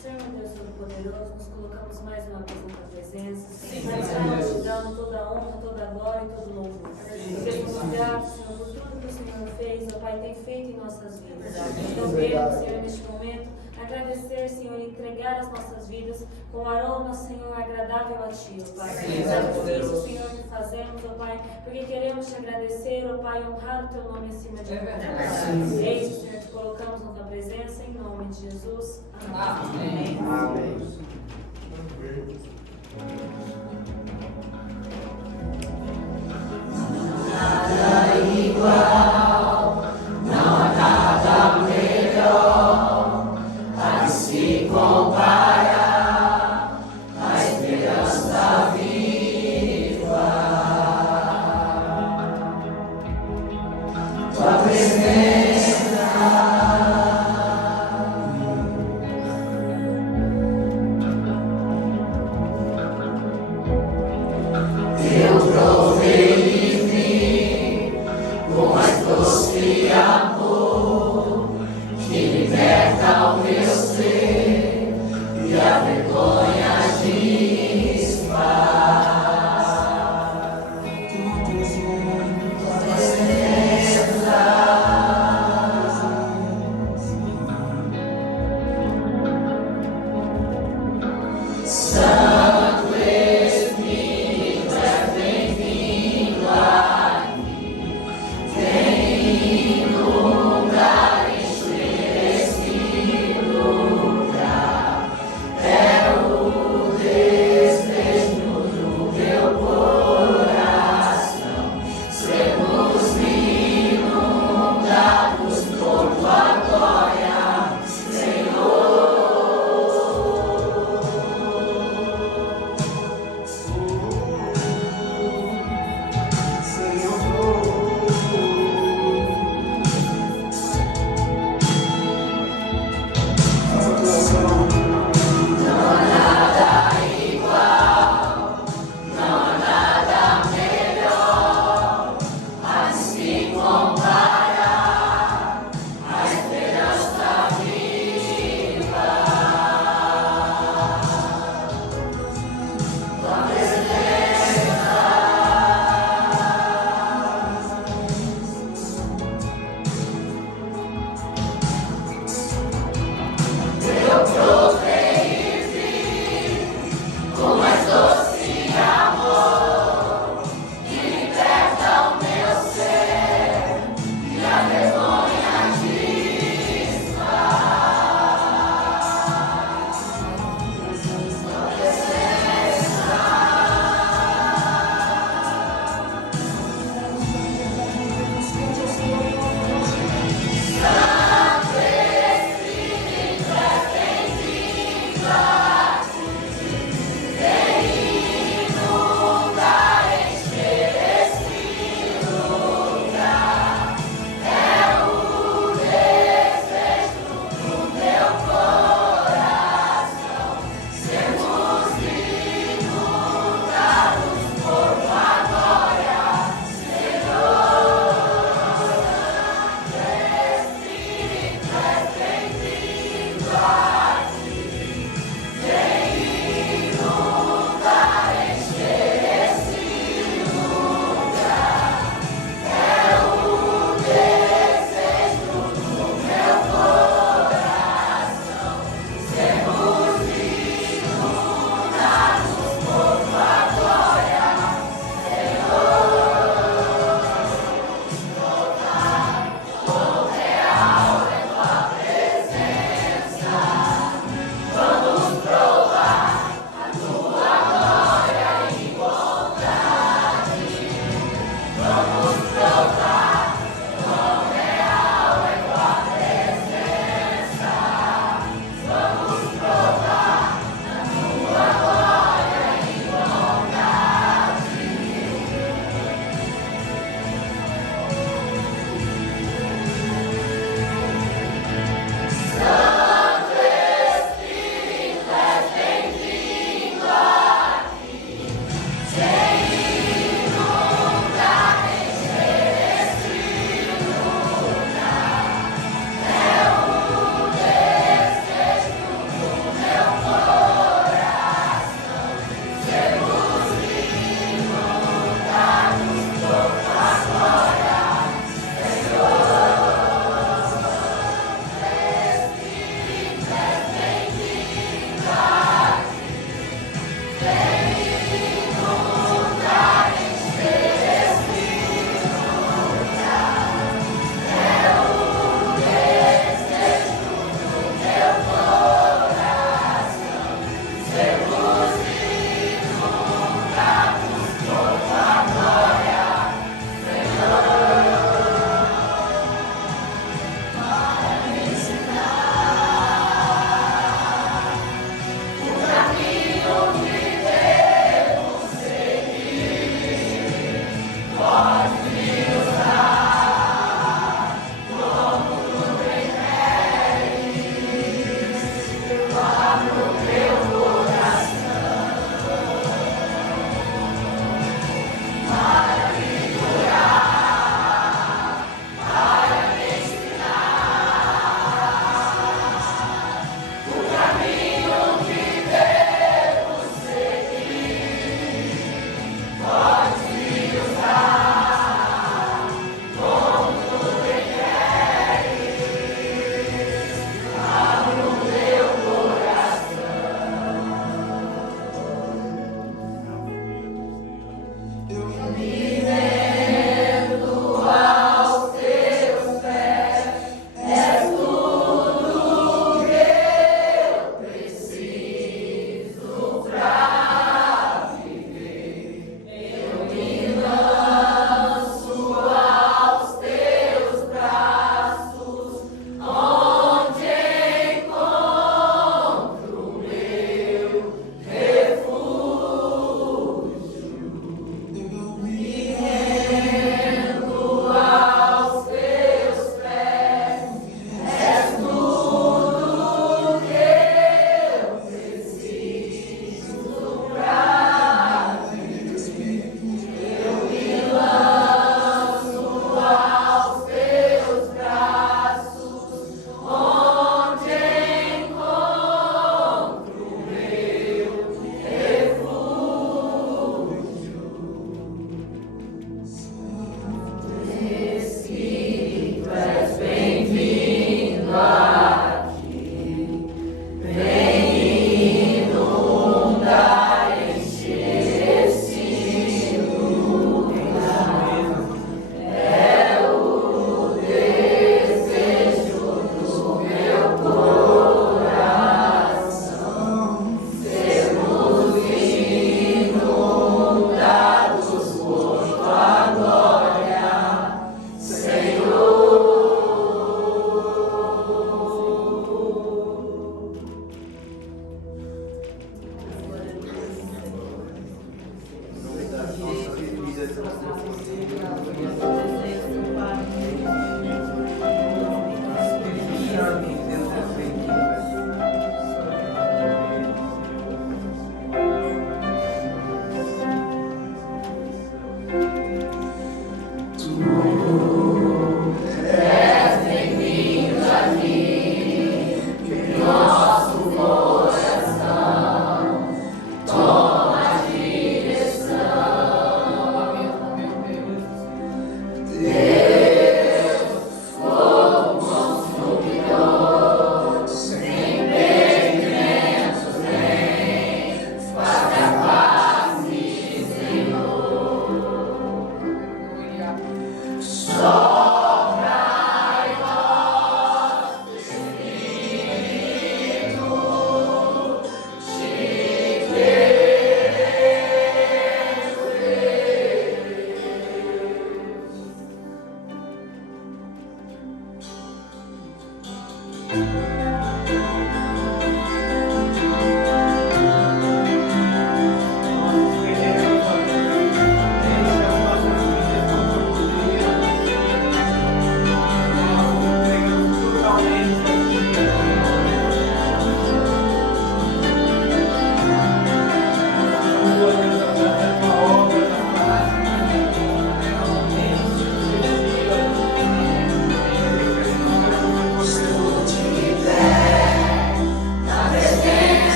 Senhor Deus Todo-Poderoso, nos colocamos mais uma vez na tua presença. Nós estamos te dando toda a honra, toda a glória e todo o louvor. Somos gratos, Senhor, por tudo que o Senhor fez, ó Pai, tem feito em nossas vidas. Então queremos, Senhor, neste momento, agradecer, Senhor, e entregar as nossas vidas com aroma, Senhor, agradável a Ti, ó Pai. Sacrifício, Senhor, que fazemos, ó Pai, porque queremos te agradecer, ó Pai, honrar o Teu nome acima de tudo. Eis, Senhor, te colocamos na Tua presença, em nome de Jesus. Amém. Amém. Nada igual, não há nada melhor a se comparar à esperança viva. Tua presença, Teu prover com mais doce amor que liberta o meu ser e a vergonha desfaz. Tua presença, Santo Espírito é bem-vindo aqui. Vem inundar, encher esse lugar.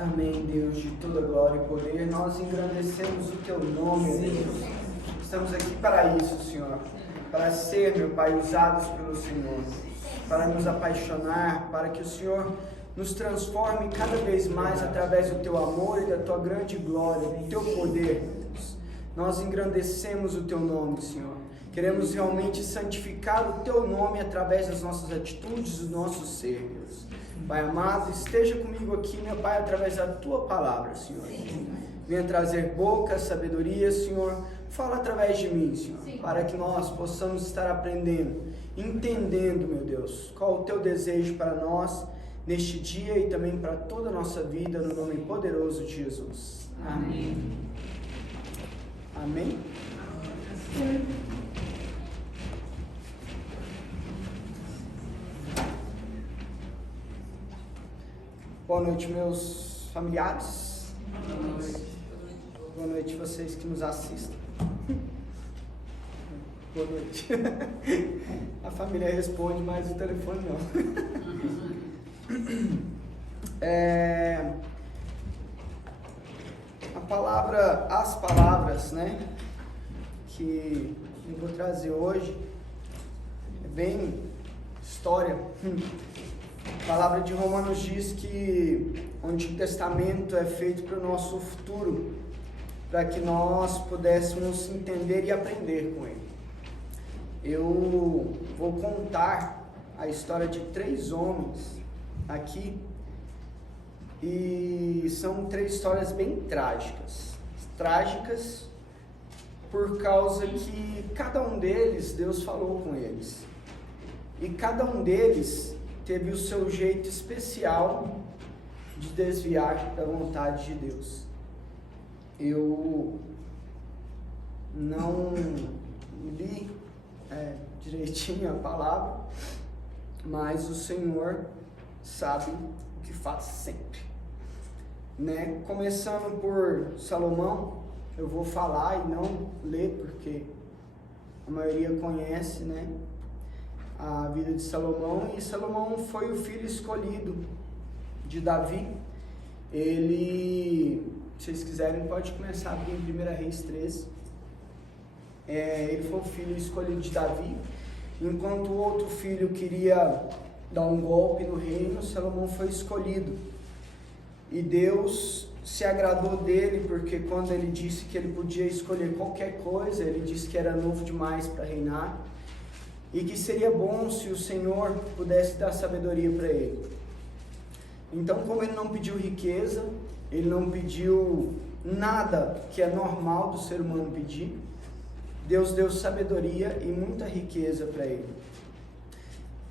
Amém, Deus, de toda glória e poder. Nós engrandecemos o Teu nome, Deus. Estamos aqui para isso, Senhor. Para ser, meu Pai, usados pelo Senhor. Para nos apaixonar, para que o Senhor nos transforme cada vez mais através do Teu amor e da Tua grande glória, do Teu poder, Deus. Nós engrandecemos o Teu nome, Senhor. Queremos realmente santificar o Teu nome através das nossas atitudes, do nosso ser, Deus. Pai amado, esteja comigo aqui, meu Pai, através da Tua palavra, Senhor. Venha trazer boca, sabedoria, Senhor. Fala através de mim, Senhor, para que nós possamos estar aprendendo, entendendo, meu Deus, qual o Teu desejo para nós neste dia e também para toda a nossa vida, no nome poderoso de Jesus. Amém. Amém? Boa noite, meus familiares. Boa noite, vocês que nos assistem. Boa noite. A família responde, mas o telefone não. As palavras, né, que eu vou trazer hoje, é bem história. A palavra de Romanos diz que o Antigo Testamento é feito para o nosso futuro, para que nós pudéssemos entender e aprender com ele. Eu vou contar a história de 3 homens aqui, e são 3 histórias bem trágicas. Trágicas por causa que cada um deles, Deus falou com eles. E cada um deles teve o seu jeito especial de desviar da vontade de Deus. Eu não li direitinho a palavra, mas o Senhor sabe o que faz sempre, né? Começando por Salomão, eu vou falar e não ler, porque a maioria conhece, né, a vida de Salomão. E Salomão foi o filho escolhido de Davi. Ele, se vocês quiserem, pode começar a abrir em 1 Reis 13. Ele foi o filho escolhido de Davi. Enquanto o outro filho queria dar um golpe no reino, Salomão foi escolhido. E Deus se agradou dele, porque quando ele disse que ele podia escolher qualquer coisa, ele disse que era novo demais para reinar, e que seria bom se o Senhor pudesse dar sabedoria para ele. Então, como ele não pediu riqueza, ele não pediu nada que é normal do ser humano pedir, Deus deu sabedoria e muita riqueza para ele.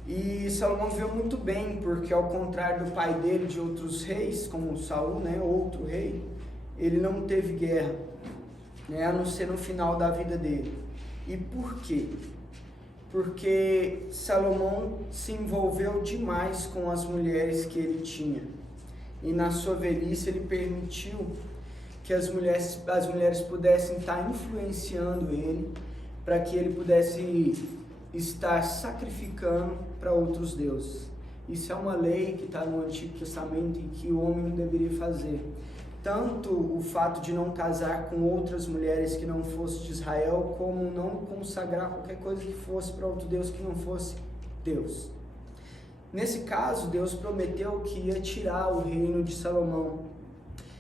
E Salomão viveu muito bem, porque ao contrário do pai dele, de outros reis, como Saul, né, outro rei, ele não teve guerra, né, a não ser no final da vida dele. E por quê? Porque Salomão se envolveu demais com as mulheres que ele tinha. E na sua velhice ele permitiu que as mulheres pudessem estar influenciando ele, para que ele pudesse estar sacrificando para outros deuses. Isso é uma lei que está no Antigo Testamento e que o homem não deveria fazer. Tanto o fato de não casar com outras mulheres que não fosse de Israel, como não consagrar qualquer coisa que fosse para outro Deus que não fosse Deus. Nesse caso, Deus prometeu que ia tirar o reino de Salomão,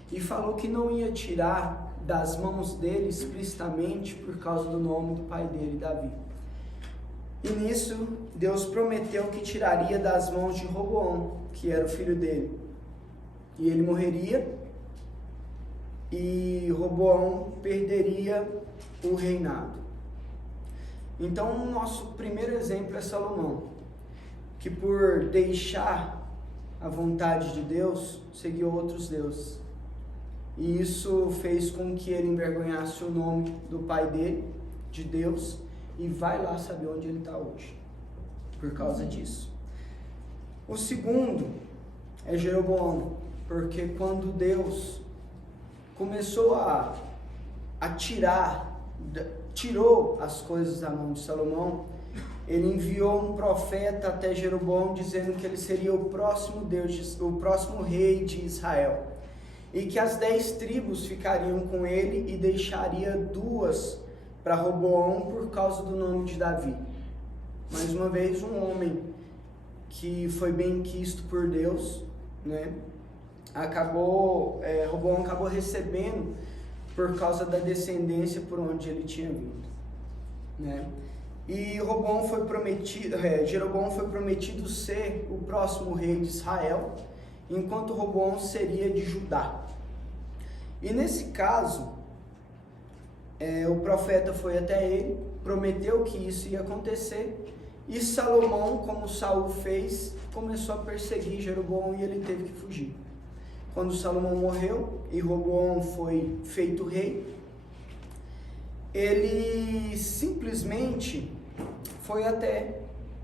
e falou que não ia tirar das mãos dele explicitamente por causa do nome do pai dele, Davi. E nisso, Deus prometeu que tiraria das mãos de Roboão, que era o filho dele. E ele morreria, e Roboão perderia o reinado. Então, o nosso primeiro exemplo é Salomão, que por deixar a vontade de Deus, seguiu outros deuses. E isso fez com que ele envergonhasse o nome do pai dele, de Deus, e vai lá saber onde ele está hoje, por causa disso. O segundo é Jeroboão, porque quando Deus começou tirou as coisas da mão de Salomão, ele enviou um profeta até Jeroboão dizendo que ele seria o próximo rei de Israel. e que as 10 tribos ficariam com ele e deixaria 2 para Roboão por causa do nome de Davi. Mais uma vez, um homem que foi bem quisto por Deus, né? Roboão acabou recebendo por causa da descendência por onde ele tinha vindo, né? E Jeroboão foi prometido ser o próximo rei de Israel, enquanto Roboão seria de Judá. E nesse caso, o profeta foi até ele, prometeu que isso ia acontecer, e Salomão, como Saul fez, começou a perseguir Jeroboão e ele teve que fugir. Quando Salomão morreu e Roboão foi feito rei, ele simplesmente foi até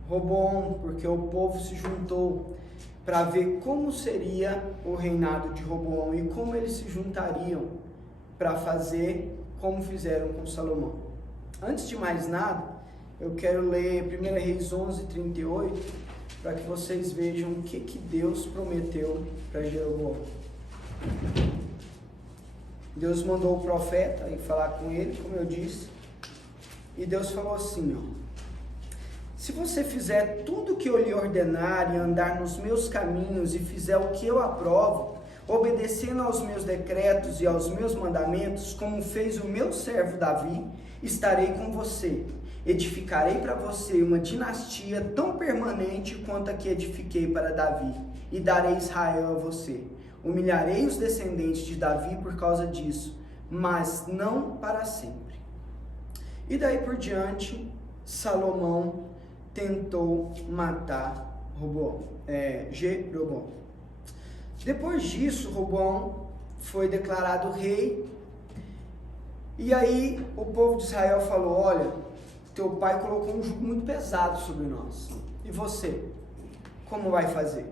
Roboão, porque o povo se juntou para ver como seria o reinado de Roboão e como eles se juntariam para fazer como fizeram com Salomão. Antes de mais nada, eu quero ler 1 Reis 11:38 para que vocês vejam o que Deus prometeu para Jeroboão. Deus mandou o profeta ir falar com ele, como eu disse, e Deus falou assim, se você fizer tudo o que eu lhe ordenar e andar nos meus caminhos e fizer o que eu aprovo, obedecendo aos meus decretos e aos meus mandamentos, como fez o meu servo Davi, estarei com você. Edificarei para você uma dinastia tão permanente quanto a que edifiquei para Davi, e darei Israel a você. Humilharei os descendentes de Davi por causa disso, mas não para sempre. E daí por diante, Salomão tentou matar Jeroboão. Depois disso, Roboão foi declarado rei, e aí o povo de Israel falou, olha, teu pai colocou um jugo muito pesado sobre nós, e você, como vai fazer?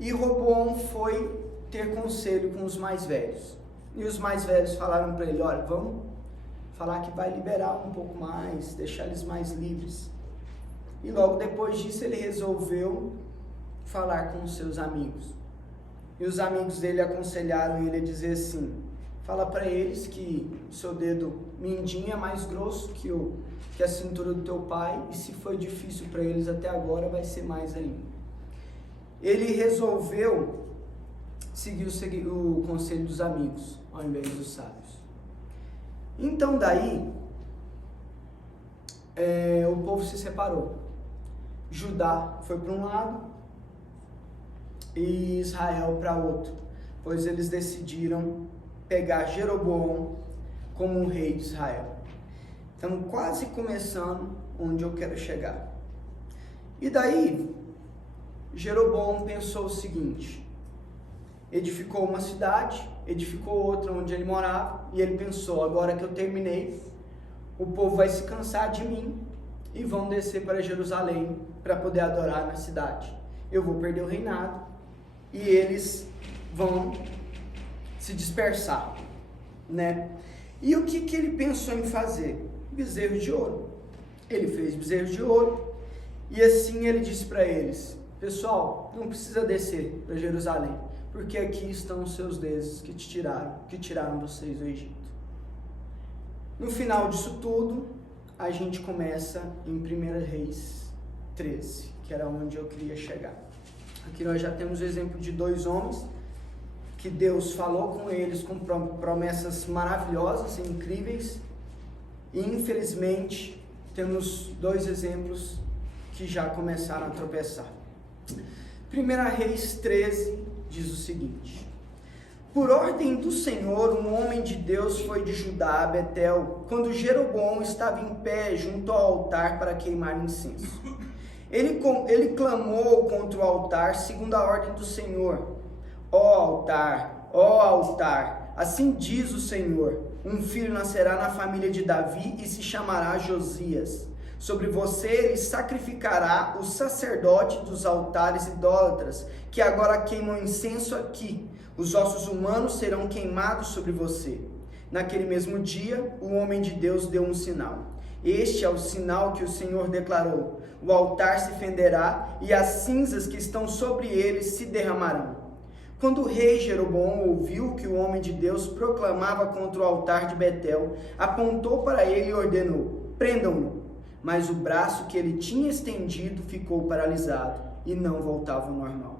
E Roboão foi ter conselho com os mais velhos, e os mais velhos falaram para ele, olha, vamos falar que vai liberar um pouco mais, deixar eles mais livres. E logo depois disso ele resolveu falar com os seus amigos. E os amigos dele aconselharam ele a dizer assim, fala para eles que o seu dedo mindinho é mais grosso que a cintura do teu pai, e se foi difícil para eles até agora, vai ser mais ainda. Ele resolveu seguir o conselho dos amigos, ao invés dos sábios. Então daí, o povo se separou. Judá foi para um lado e Israel para outro, pois eles decidiram pegar Jeroboão como um rei de Israel. Estamos quase começando onde eu quero chegar. E daí, Jeroboão pensou o seguinte, edificou uma cidade, edificou outra onde ele morava, e ele pensou, agora que eu terminei, o povo vai se cansar de mim e vão descer para Jerusalém para poder adorar na cidade. Eu vou perder o reinado e eles vão se dispersar, né? E o que ele pensou em fazer? Bezerros de ouro. Ele fez bezerros de ouro e assim ele disse para eles, pessoal, não precisa descer para Jerusalém, porque aqui estão os seus deuses que tiraram vocês do Egito. No final disso tudo, a gente começa em 1 Reis 13, que era onde eu queria chegar. Aqui nós já temos o exemplo de 2 homens, que Deus falou com eles com promessas maravilhosas e incríveis, e infelizmente temos 2 exemplos que já começaram a tropeçar. 1 Reis 13 diz o seguinte, por ordem do Senhor, um homem de Deus foi de Judá a Betel, quando Jeroboão estava em pé junto ao altar para queimar incenso. Ele clamou contra o altar segundo a ordem do Senhor, ó altar, assim diz o Senhor, um filho nascerá na família de Davi e se chamará Josias. Sobre você ele sacrificará o sacerdote dos altares idólatras, que agora queimam incenso aqui. Os ossos humanos serão queimados sobre você. Naquele mesmo dia, o homem de Deus deu um sinal. Este é o sinal que o Senhor declarou. O altar se fenderá e as cinzas que estão sobre ele se derramarão. Quando o rei Jeroboão ouviu que o homem de Deus proclamava contra o altar de Betel, apontou para ele e ordenou: prendam-no. Mas o braço que ele tinha estendido ficou paralisado e não voltava ao normal.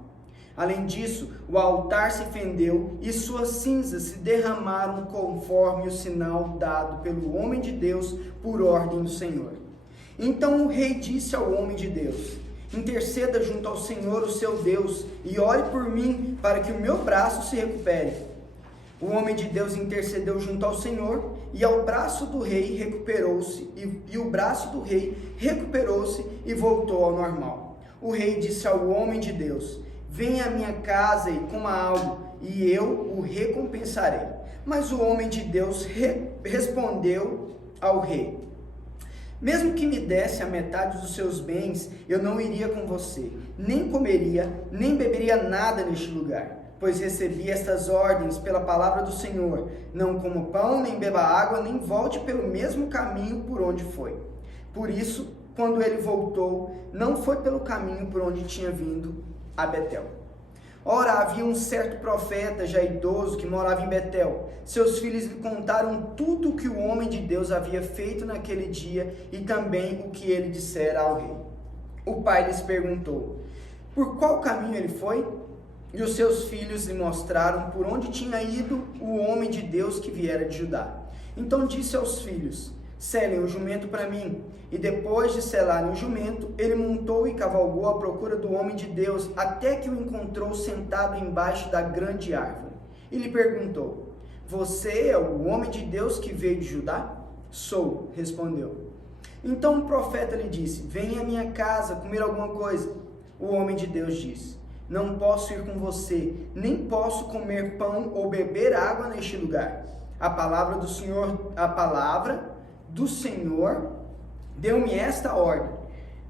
Além disso, o altar se fendeu e suas cinzas se derramaram conforme o sinal dado pelo homem de Deus por ordem do Senhor. Então o rei disse ao homem de Deus: interceda junto ao Senhor, o seu Deus, e ore por mim para que o meu braço se recupere. O homem de Deus intercedeu junto ao Senhor, e o braço do rei recuperou-se, e voltou ao normal. O rei disse ao homem de Deus: venha à minha casa e coma algo, e eu o recompensarei. Mas o homem de Deus respondeu ao rei: mesmo que me desse a metade dos seus bens, eu não iria com você, nem comeria, nem beberia nada neste lugar, pois recebi estas ordens pela palavra do Senhor: não coma pão, nem beba água, nem volte pelo mesmo caminho por onde foi. Por isso, quando ele voltou, não foi pelo caminho por onde tinha vindo a Betel. Ora, havia um certo profeta já idoso que morava em Betel. Seus filhos lhe contaram tudo o que o homem de Deus havia feito naquele dia e também o que ele dissera ao rei. O pai lhes perguntou: por qual caminho ele foi? E os seus filhos lhe mostraram por onde tinha ido o homem de Deus que viera de Judá. Então disse aos filhos: selem o jumento para mim. E depois de selarem o jumento, ele montou e cavalgou à procura do homem de Deus, até que o encontrou sentado embaixo da grande árvore. E lhe perguntou: você é o homem de Deus que veio de Judá? Sou, respondeu. Então o profeta lhe disse: venha à minha casa comer alguma coisa. O homem de Deus disse: não posso ir com você, nem posso comer pão ou beber água neste lugar. A palavra do Senhor deu-me esta ordem: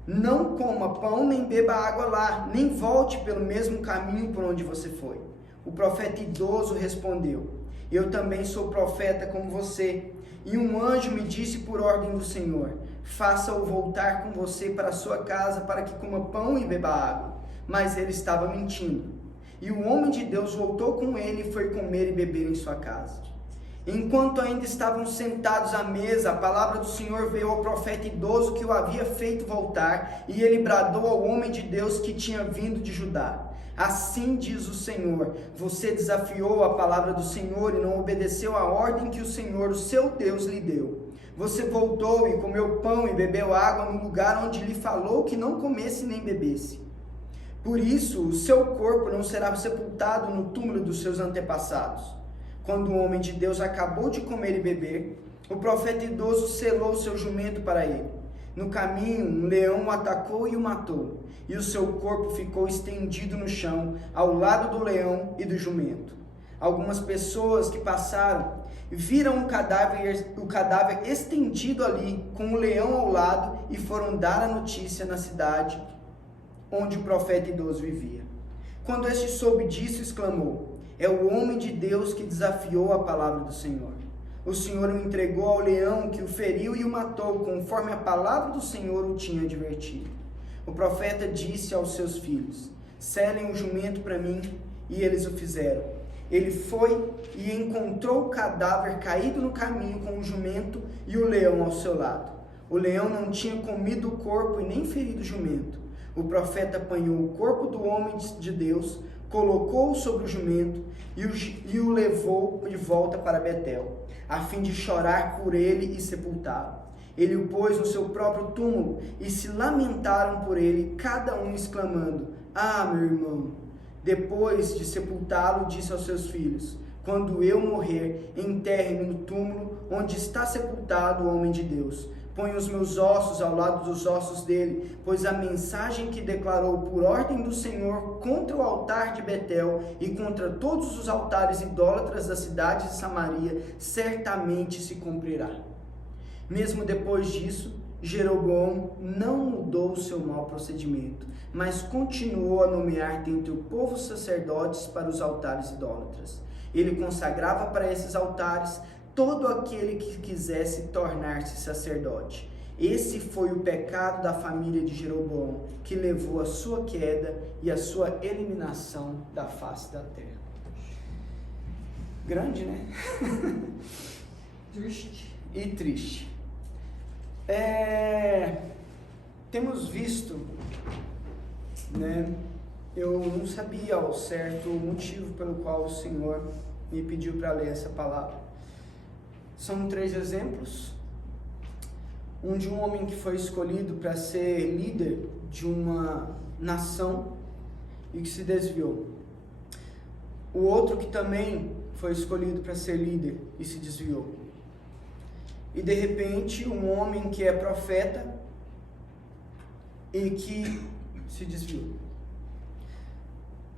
não coma pão nem beba água lá, nem volte pelo mesmo caminho por onde você foi. O profeta idoso respondeu: eu também sou profeta como você, e um anjo me disse por ordem do Senhor: faça-o voltar com você para a sua casa para que coma pão e beba água. Mas ele estava mentindo. E o homem de Deus voltou com ele e foi comer e beber em sua casa. Enquanto ainda estavam sentados à mesa, a palavra do Senhor veio ao profeta idoso que o havia feito voltar, e ele bradou ao homem de Deus que tinha vindo de Judá: assim diz o Senhor, você desafiou a palavra do Senhor e não obedeceu a ordem que o Senhor, o seu Deus, lhe deu. Você voltou e comeu pão e bebeu água no lugar onde lhe falou que não comesse nem bebesse. Por isso, o seu corpo não será sepultado no túmulo dos seus antepassados. Quando o homem de Deus acabou de comer e beber, o profeta idoso selou seu jumento para ele. No caminho, um leão o atacou e o matou, e o seu corpo ficou estendido no chão, ao lado do leão e do jumento. Algumas pessoas que passaram viram o cadáver estendido ali, com o leão ao lado, e foram dar a notícia na cidade onde o profeta idoso vivia. Quando este soube disso, exclamou: é o homem de Deus que desafiou a palavra do Senhor. O Senhor o entregou ao leão, que o feriu e o matou, conforme a palavra do Senhor o tinha advertido. O profeta disse aos seus filhos: selem o jumento para mim, e eles o fizeram. Ele foi e encontrou o cadáver caído no caminho com o jumento e o leão ao seu lado. O leão não tinha comido o corpo e nem ferido o jumento. O profeta apanhou o corpo do homem de Deus, colocou-o sobre o jumento e o levou de volta para Betel, a fim de chorar por ele e sepultá-lo. Ele o pôs no seu próprio túmulo e se lamentaram por ele, cada um exclamando: ah, meu irmão! Depois de sepultá-lo, disse aos seus filhos: quando eu morrer, enterre-me no túmulo onde está sepultado o homem de Deus. Põe os meus ossos ao lado dos ossos dele, pois a mensagem que declarou por ordem do Senhor contra o altar de Betel e contra todos os altares idólatras da cidade de Samaria certamente se cumprirá. Mesmo depois disso, Jeroboão não mudou o seu mau procedimento, mas continuou a nomear dentre o povo sacerdotes para os altares idólatras. Ele consagrava para esses altares todo aquele que quisesse tornar-se sacerdote. Esse foi o pecado da família de Jeroboão, que levou à sua queda e à sua eliminação da face da terra. Grande, né? Triste. E triste. Temos visto, né? Eu não sabia ao certo o motivo pelo qual o Senhor me pediu para ler essa palavra. São 3 exemplos. Um de um homem que foi escolhido para ser líder de uma nação e que se desviou. O outro que também foi escolhido para ser líder e se desviou. E de repente um homem que é profeta e que se desviou.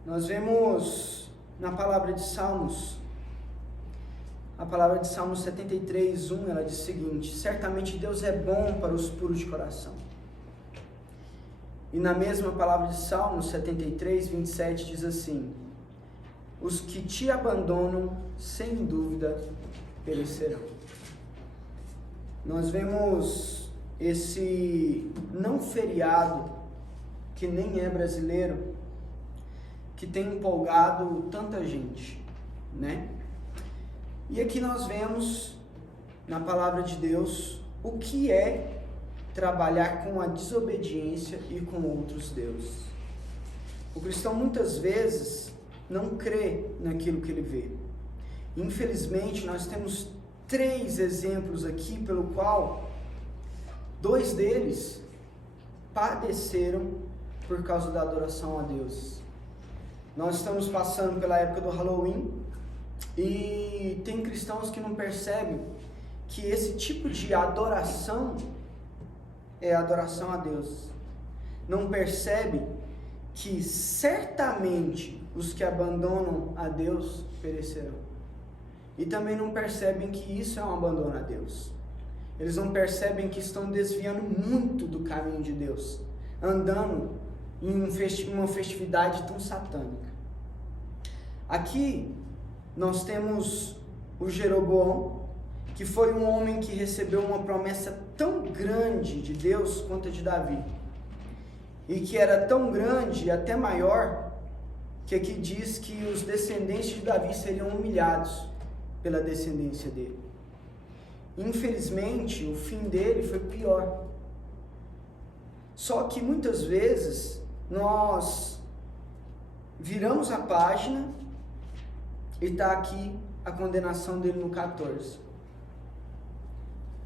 Nós vemos na palavra de Salmos, a palavra de Salmos 73:1, ela diz o seguinte: certamente Deus é bom para os puros de coração. E na mesma palavra de Salmos 73:27 diz assim: os que te abandonam, sem dúvida, perecerão. Nós vemos esse não feriado, que nem é brasileiro, que tem empolgado tanta gente, né? E aqui nós vemos, na palavra de Deus, o que é trabalhar com a desobediência e com outros deuses. O cristão muitas vezes não crê naquilo que ele vê. Infelizmente, nós temos 3 exemplos aqui, pelo qual 2 deles padeceram por causa da adoração a Deus. Nós estamos passando pela época do Halloween e tem cristãos que não percebem que esse tipo de adoração é adoração a Deus. Não percebe que certamente os que abandonam a Deus perecerão. E também não percebem que isso é um abandono a Deus. Eles não percebem que estão desviando muito do caminho de Deus, andando em uma festividade tão satânica. Aqui nós temos o Jeroboão, que foi um homem que recebeu uma promessa tão grande de Deus quanto a de Davi. E que era tão grande e até maior, que aqui diz que os descendentes de Davi seriam humilhados pela descendência dele. Infelizmente, o fim dele foi pior. Só que muitas vezes nós viramos a página e está aqui a condenação dele no 14.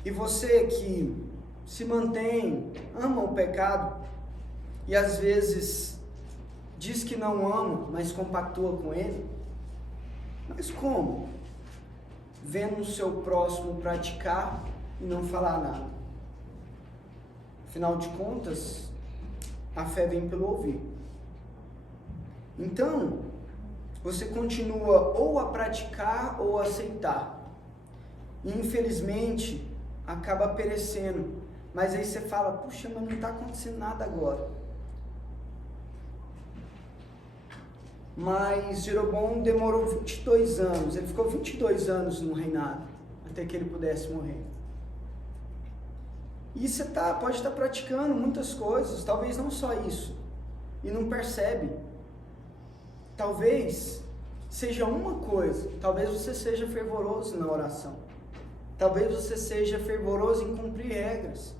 E você que se mantém, ama o pecado e às vezes diz que não ama, mas compactua com ele, mas como? Vendo o seu próximo praticar e não falar nada. Afinal de contas, a fé vem pelo ouvir. Então, você continua ou a praticar ou a aceitar. E infelizmente, acaba perecendo. Mas aí você fala, puxa, mas não está acontecendo nada agora. Mas Jeroboão demorou 22 anos, ele ficou 22 anos no reinado, até que ele pudesse morrer. E você pode estar praticando muitas coisas, talvez não só isso, e não percebe. Talvez seja uma coisa, talvez você seja fervoroso na oração, talvez você seja fervoroso em cumprir regras,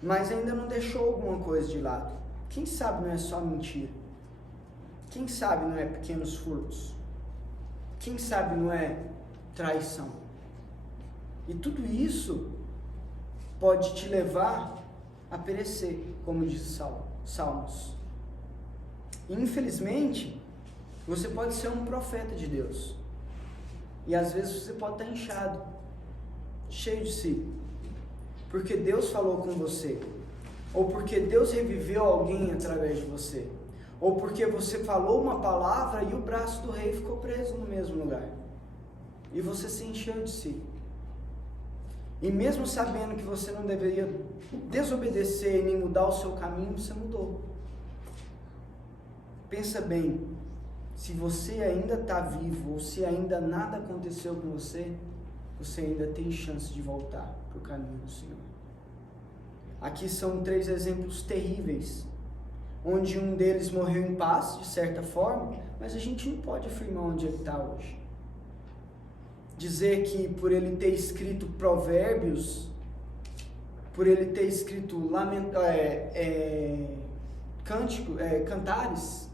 mas ainda não deixou alguma coisa de lado. Quem sabe não é só mentira? Quem sabe não é pequenos furtos? Quem sabe não é traição? E tudo isso pode te levar a perecer, como diz Salmos. E, infelizmente, você pode ser um profeta de Deus. E às vezes você pode estar inchado, cheio de si. Porque Deus falou com você. Ou porque Deus reviveu alguém através de você. Ou porque você falou uma palavra e o braço do rei ficou preso no mesmo lugar. E você se encheu de si. E mesmo sabendo que você não deveria desobedecer nem mudar o seu caminho, você mudou. Pensa bem, se você ainda está vivo ou se ainda nada aconteceu com você, você ainda tem chance de voltar para o caminho do Senhor. Aqui são 3 exemplos terríveis, onde um deles morreu em paz, de certa forma, mas a gente não pode afirmar onde ele está hoje. Dizer que por ele ter escrito Provérbios, por ele ter escrito Cantares,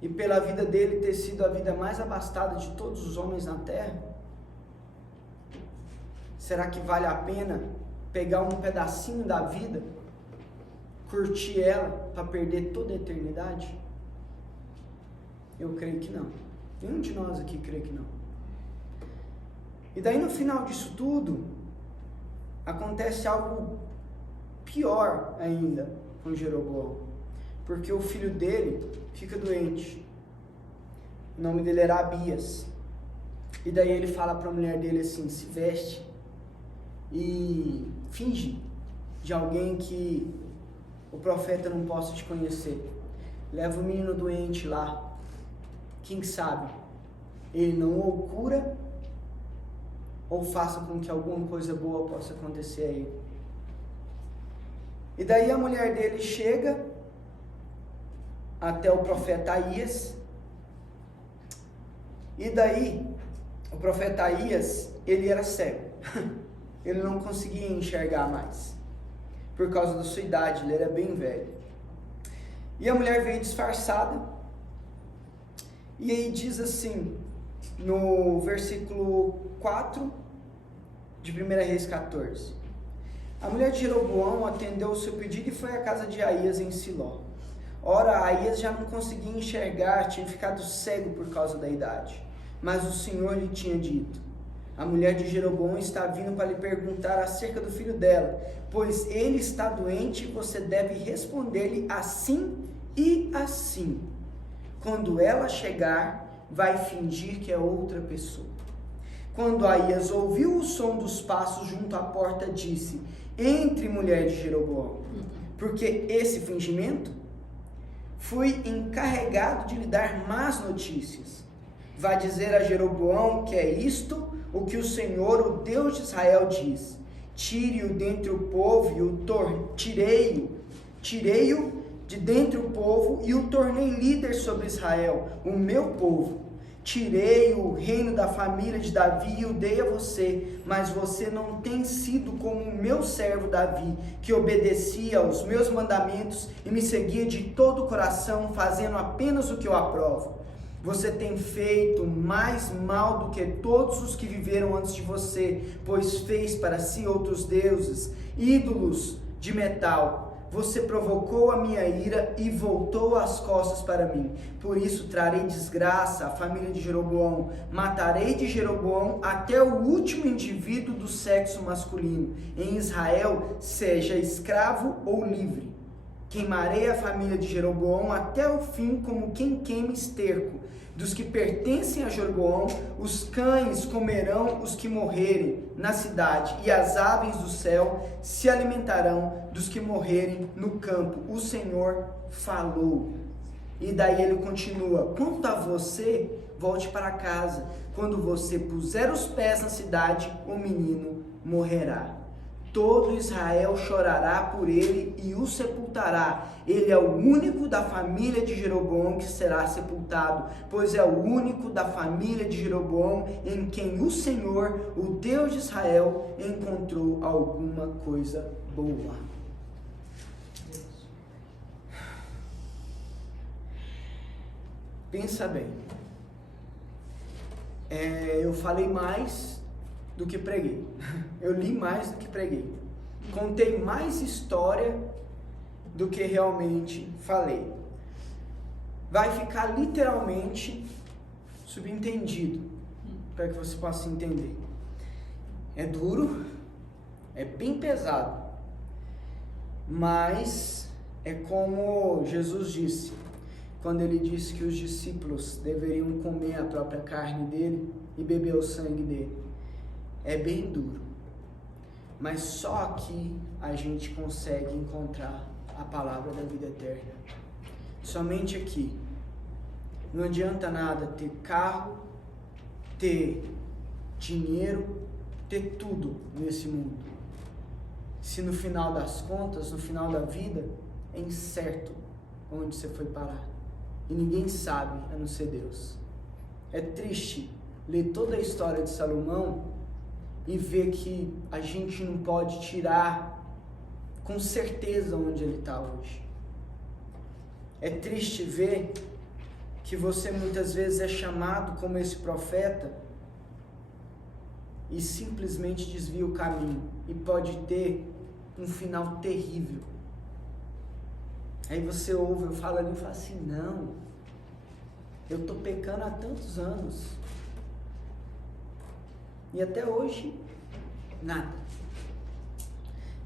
e pela vida dele ter sido a vida mais abastada de todos os homens na terra, será que vale a pena pegar um pedacinho da vida, curtir ela para perder toda a eternidade? Eu creio que não. Nenhum de nós aqui crê que não. E daí no final disso tudo, acontece algo pior ainda com Jeroboão, porque o filho dele fica doente. O nome dele era Abias. E daí ele fala para a mulher dele assim: se veste e finge de alguém que o profeta não possa te conhecer. Leva o menino doente lá. Quem sabe ele não o cura ou faça com que alguma coisa boa possa acontecer a ele. E daí a mulher dele chega até o profeta Aías. E daí o profeta Aías, ele era cego. Ele não conseguia enxergar mais, por causa da sua idade, ele era bem velho. E a mulher veio disfarçada, e aí diz assim, no versículo 4 de 1 Reis 14: a mulher de Jeroboão atendeu o seu pedido e foi à casa de Aías em Siló. Ora, Aías já não conseguia enxergar, tinha ficado cego por causa da idade. Mas o Senhor lhe tinha dito: a mulher de Jeroboão está vindo para lhe perguntar acerca do filho dela, pois ele está doente e você deve responder-lhe assim e assim. Quando ela chegar, vai fingir que é outra pessoa. Quando Aías ouviu o som dos passos junto à porta, disse: entre, mulher de Jeroboão, porque esse fingimento fui encarregado de lhe dar más notícias. Vai dizer a Jeroboão que é isto o que o Senhor, o Deus de Israel, diz: tire-o dentre o povo e tirei-o de dentre o povo e o tornei líder sobre Israel, o meu povo. Tirei o reino da família de Davi e o dei a você, mas você não tem sido como o meu servo Davi, que obedecia aos meus mandamentos e me seguia de todo o coração, fazendo apenas o que eu aprovo. Você tem feito mais mal do que todos os que viveram antes de você, pois fez para si outros deuses, ídolos de metal. Você provocou a minha ira e voltou as costas para mim. Por isso trarei desgraça à família de Jeroboão. Matarei de Jeroboão até o último indivíduo do sexo masculino em Israel, seja escravo ou livre. Queimarei a família de Jeroboão até o fim, como quem queima esterco. Dos que pertencem a Jeroboão, os cães comerão os que morrerem na cidade, e as aves do céu se alimentarão dos que morrerem no campo. O Senhor falou. E daí ele continua: quanto a você, volte para casa. Quando você puser os pés na cidade, o menino morrerá. Todo Israel chorará por ele e o sepultará. Ele é o único da família de Jeroboão que será sepultado, pois é o único da família de Jeroboão em quem o Senhor, o Deus de Israel, encontrou alguma coisa boa. Pensa bem. Eu falei mais do que preguei. Eu li mais do que preguei. Contei mais história do que realmente falei. Vai ficar literalmente subentendido, para que você possa entender. É duro, é bem pesado, mas é como Jesus disse, quando ele disse que os discípulos deveriam comer a própria carne dele e beber o sangue dele. É bem duro, mas só aqui a gente consegue encontrar a palavra da vida eterna. Somente aqui. Não adianta nada ter carro, ter dinheiro, ter tudo nesse mundo, se no final das contas, no final da vida, é incerto onde você foi parar. E ninguém sabe, a não ser Deus. É triste ler toda a história de Salomão e ver que a gente não pode tirar com certeza onde ele está hoje. É triste ver que você muitas vezes é chamado como esse profeta e simplesmente desvia o caminho e pode ter um final terrível. Aí você ouve, eu falo ali e fala assim, não, eu estou pecando há tantos anos e até hoje nada.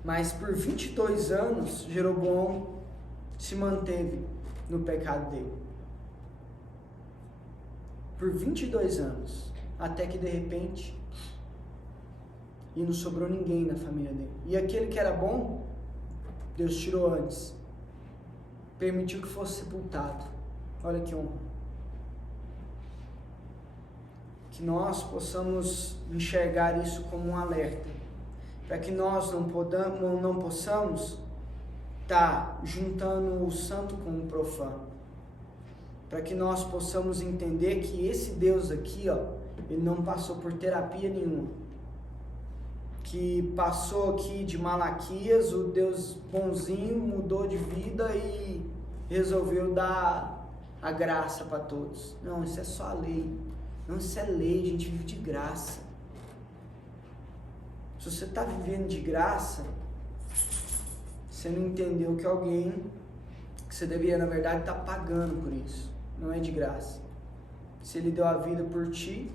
Mas por 22 anos Jeroboão se manteve no pecado dele. Por 22 anos, até que de repente e não sobrou ninguém na família dele. E aquele que era bom, Deus tirou antes. Permitiu que fosse sepultado. Olha que honra. Que nós possamos enxergar isso como um alerta. Para que nós não possamos estar juntando o santo com o profano. Para que nós possamos entender que esse Deus aqui, ele não passou por terapia nenhuma. Que passou aqui de Malaquias, o Deus bonzinho mudou de vida e resolveu dar a graça para todos. Não, isso é só a lei. Não, isso é lei, a gente vive de graça. Se você está vivendo de graça, você não entendeu que alguém que você deveria, na verdade, estar pagando por isso. Não é de graça. Se ele deu a vida por ti,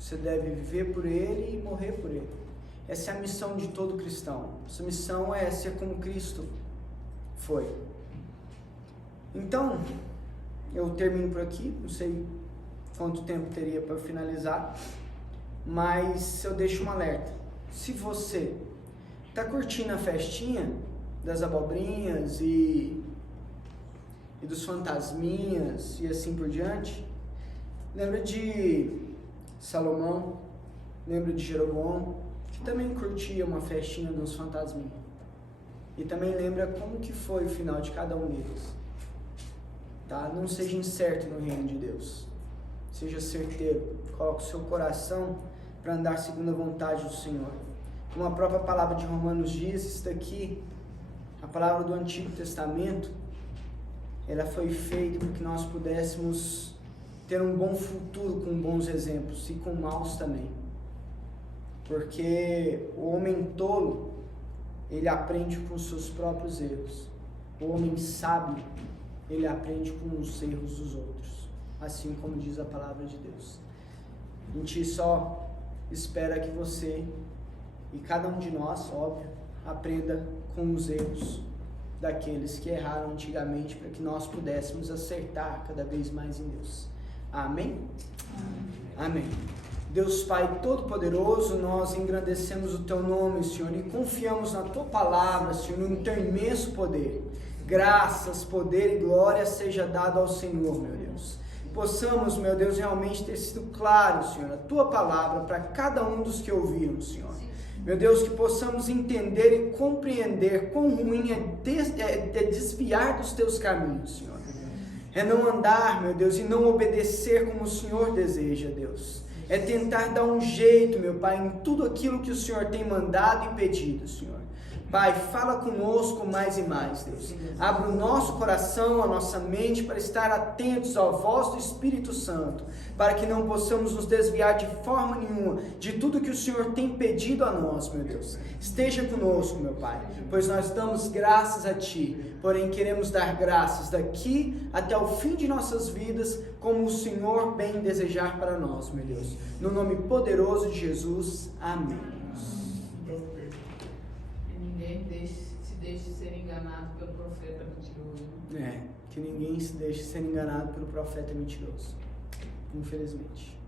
você deve viver por ele e morrer por ele. Essa é a missão de todo cristão. Essa missão é ser como Cristo foi. Então, eu termino por aqui. Não sei quanto tempo teria para finalizar, mas eu deixo um alerta. Se você está curtindo a festinha das abobrinhas e dos fantasminhas e assim por diante, lembra de Salomão, lembra de Jeroboão, que também curtia uma festinha dos fantasminhas. E também lembra como que foi o final de cada um deles. Tá? Não seja incerto no reino de Deus. Seja certeiro. Coloque o seu coração para andar segundo a vontade do Senhor. Como a própria palavra de Romanos diz, isso daqui, a palavra do Antigo Testamento, ela foi feita para que nós pudéssemos ter um bom futuro com bons exemplos e com maus também. Porque o homem tolo, ele aprende com os seus próprios erros. O homem sábio, ele aprende com os erros dos outros. Assim como diz a palavra de Deus. A gente só espera que você e cada um de nós, óbvio, aprenda com os erros daqueles que erraram antigamente, para que nós pudéssemos acertar cada vez mais em Deus. Amém? Amém. Deus Pai Todo-Poderoso, nós engrandecemos o Teu nome, Senhor, e confiamos na Tua palavra, Senhor, no Teu imenso poder. Graças, poder e glória seja dado ao Senhor, meu Deus. Possamos, meu Deus, realmente ter sido claro, Senhor, a Tua palavra para cada um dos que ouviram, Senhor. Meu Deus, que possamos entender e compreender quão ruim é desviar dos Teus caminhos, Senhor. É não andar, meu Deus, e não obedecer como o Senhor deseja, Deus. É tentar dar um jeito, meu Pai, em tudo aquilo que o Senhor tem mandado e pedido, Senhor. Pai, fala conosco mais e mais, Deus. Abra o nosso coração, a nossa mente, para estar atentos à voz do Espírito Santo, para que não possamos nos desviar de forma nenhuma de tudo que o Senhor tem pedido a nós, meu Deus. Esteja conosco, meu Pai, pois nós damos graças a Ti, porém queremos dar graças daqui até o fim de nossas vidas, como o Senhor bem desejar para nós, meu Deus. No nome poderoso de Jesus, amém. Se deixe ser enganado pelo profeta mentiroso. Que ninguém se deixe ser enganado pelo profeta mentiroso. Infelizmente.